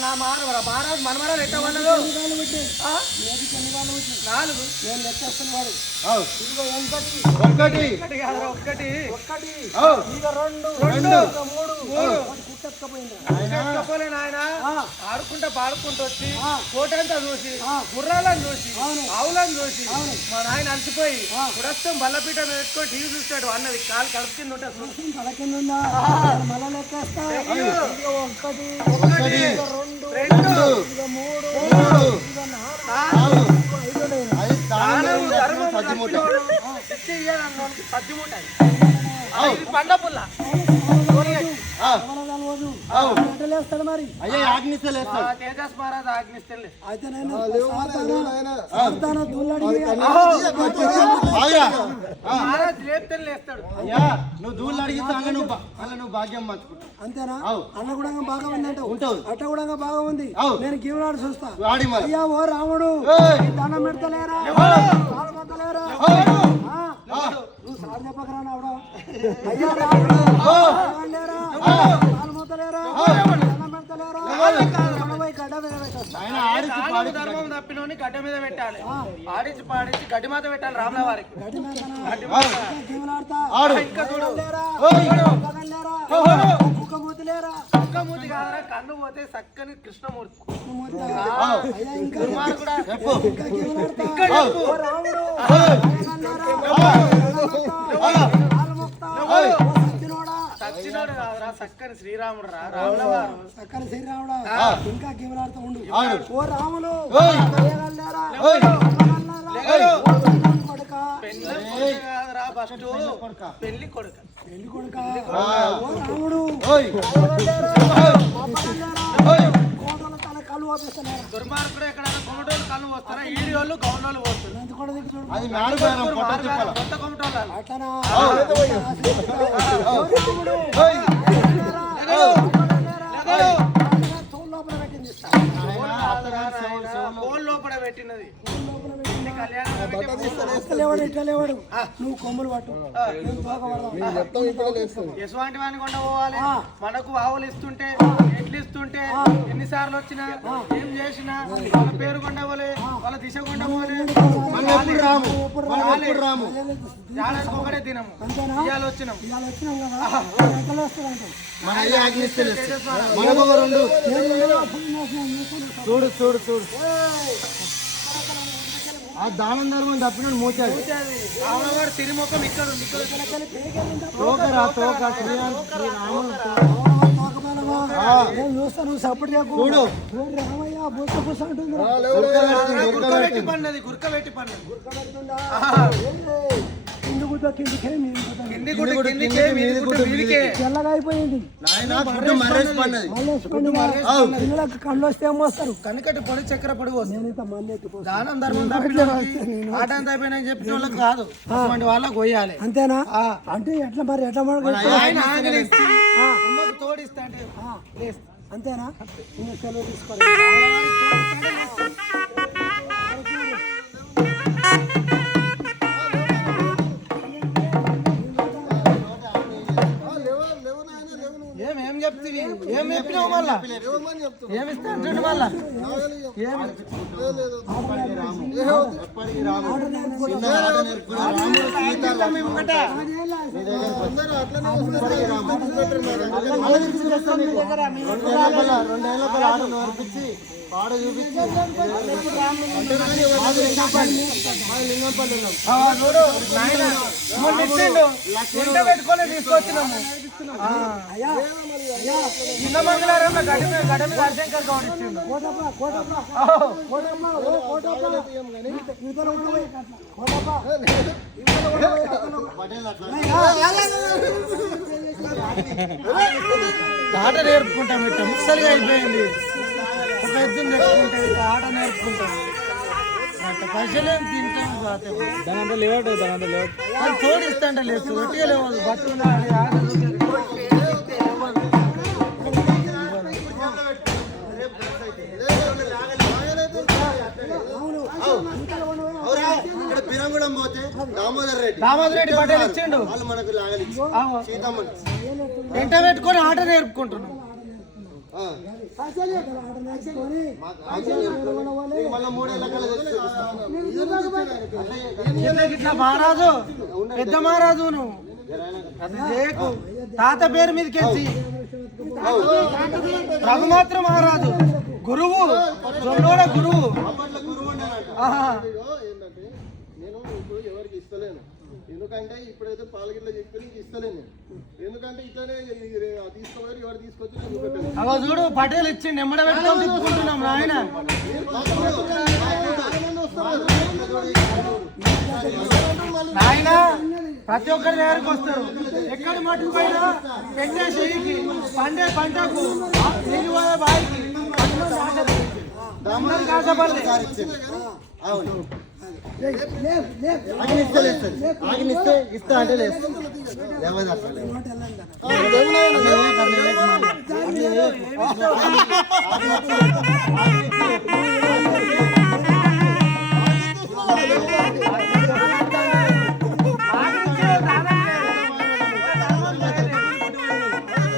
మహారాజు మనమరాలు ఎట్ట పడ్డదు 4 నేను లెక్కేస్తున్నాడు ఒకటి ఇక 2 గుట్టకపోలే నాయన ఆడుకుంటా పాడుకుంటూ వచ్చి కోటంతా చూసి గుర్రాలను చూసి ఆవులను చూసి మా నాయన అలసిపోయి ప్రస్తుతం బల్లపీట పెట్టుకొని టీవీ చూస్తాడు అన్నది కాలు కడుపు కింద ఉంటుంది పండ పుల్ల మరి తేజస్ మహారాజ్ ఆజ్ఞిస్తలే మహారాజ్ లేపుతని లేస్తాడు నువ్వు దూళ్ళు అడిగితే నువ్వు భాగ్యం పంచుకుంటావు అంతేనా అన్న కూడా బాగా ఉంది అంటావు అట్ట కూడా బాగా ఉంది నేను గీవనాడు చూస్తా అయ్యా ఓ రాముడు దండం పెడతలేరా నువ్వు సార్ చెప్పకరా నావడం అయ్యా రాముడు ధర్మం తప్పినోని గడ్డ మీద పెట్టాలి ఆడించి పాడించి గడ్డి మాత పెట్టాలి రాముల వారికి ఇంకా చూడు ముఖమూర్తి కాదరా కన్ను పోతే చక్కని కృష్ణమూర్తి సచ్చినోడు కాదురా చక్కని శ్రీరాముడు రా రాముల వారు చక్కని శ్రీరాముడు ఇంకా గీవలాడుతూ ఉండు ఓ రాములు పెళ్లి కొడుక దుర్మార్గుడు ఎక్కడైనా కొమటోళ్ళు కళ్ళు పోస్తారా ఈడి వాళ్ళు గౌండోళ్ళు పోస్తారు కొత్త కొమటోళ్ళు లోపల పెట్టినది లేవాడు నువ్వు కొమ్ములు పట్టు ఎటువంటి వాడిని కొండ పోవాలి మనకు ఆవులు ఇస్తుంటే ఎట్లు ఇస్తుంటే ఎన్నిసార్లు వచ్చినా ఏం చేసినా వాళ్ళ పేరు కొండవలే వాళ్ళ దిశ కొండవలే ఒకటే దినము ఇవాళ వచ్చినాం చూడు చూడు చూడు ఆ దానం ధర్మం తప్పినాడు మోచాడు తిరుముఖం ఇక్కడ చూస్తాను సపోర్ట్ చూడు రామయ్య బుస బుస అంటుంది పన్నది గుర్క పెట్టి పన్నది తెల్లగా అయిపోయింది పిల్లలకు కళ్ళు వస్తే ఏమో వస్తారు కనికట్టి పొడి చక్కెర పొడి దానం చెప్పిన వాళ్ళకి కాదు వాళ్ళకి పోయాలి అంతేనా అంటే ఎట్లా మరి ఎట్లా తోడిస్తా అంటే అంతేనా సెలవు తీసుకోవాలి ఏం చెప్తివి ఏం చెప్పినావు మళ్ళా ఏమిస్తా అంటుండే మళ్ళా పాడ చూపించి పెట్టుకొని తీసుకొచ్చినాము చిన్న మంగళవారం గడ మీద అర్జంకర్ గౌడ్ ఇచ్చిండు ఆట నేర్పుకుంటాం ఇట్లా ముసలిగా అయిపోయింది ఒక ఎద్దును నేర్చుకుంటే ఆట నేర్పుకుంటాం పైసలు ఏం తింటాం దానంతా లేవడు తోడిస్తా అంటే లేదు గట్టిగా లేవదు బట్టు దామోదర్ రెడ్డి పటేల్ ఇచ్చిండు ఎంట పెట్టుకొని ఆట నేర్పుకుంటున్నాం పైసలు ఇవ్వరా? ఆడ నేర్చుకొని నీకు మళ్ళా 3 ఏళ్ళ కల్లా తెచ్చి ఇట్లా మహారాజు పెద్ద మహారాజు నువ్వు అది చేయకు. తాత పేరు మీదకెచ్చి రఘుమాత్ర మహారాజు గురువు సొన్నోడ గురువు. అప్పట్లో గురువు ఉండేనంట. ఆహా. ఏంటంటే నేను ఇప్పుడు ఎవరికి ఇస్తలేను, ఎందుకంటే ఇప్పుడైతే పాలగిట్ల చెప్తే నీకు ఇస్తలేను. ఎందుకంటే ఇట్లానే తీసుకోవాలి, ఎవరు తీసుకొచ్చి నేను చూపెట్టాను. అగో చూడు పటేల్ ఇచ్చి నెమ్మడ పెట్టుకొని తిప్పుకుంటున్నాం నాయన. నాయన ప్రతి ఒక్కరి దగ్గరికి వస్తారు. ఎక్కడి మట్టుకు పోయినా పెట్టే చెయ్యికి పండే పంటకు నీళ్ళిపోయే బాయికి అందరికి ఆశపడలే. అవును లేపు, లేపు. ఆగినిస్తే లేస్తుంది. ఆగినిస్తే ఇస్తా అంటే లేదు. లేవదు అసలు. మాట వెళ్ళండి. ఆగినిస్తే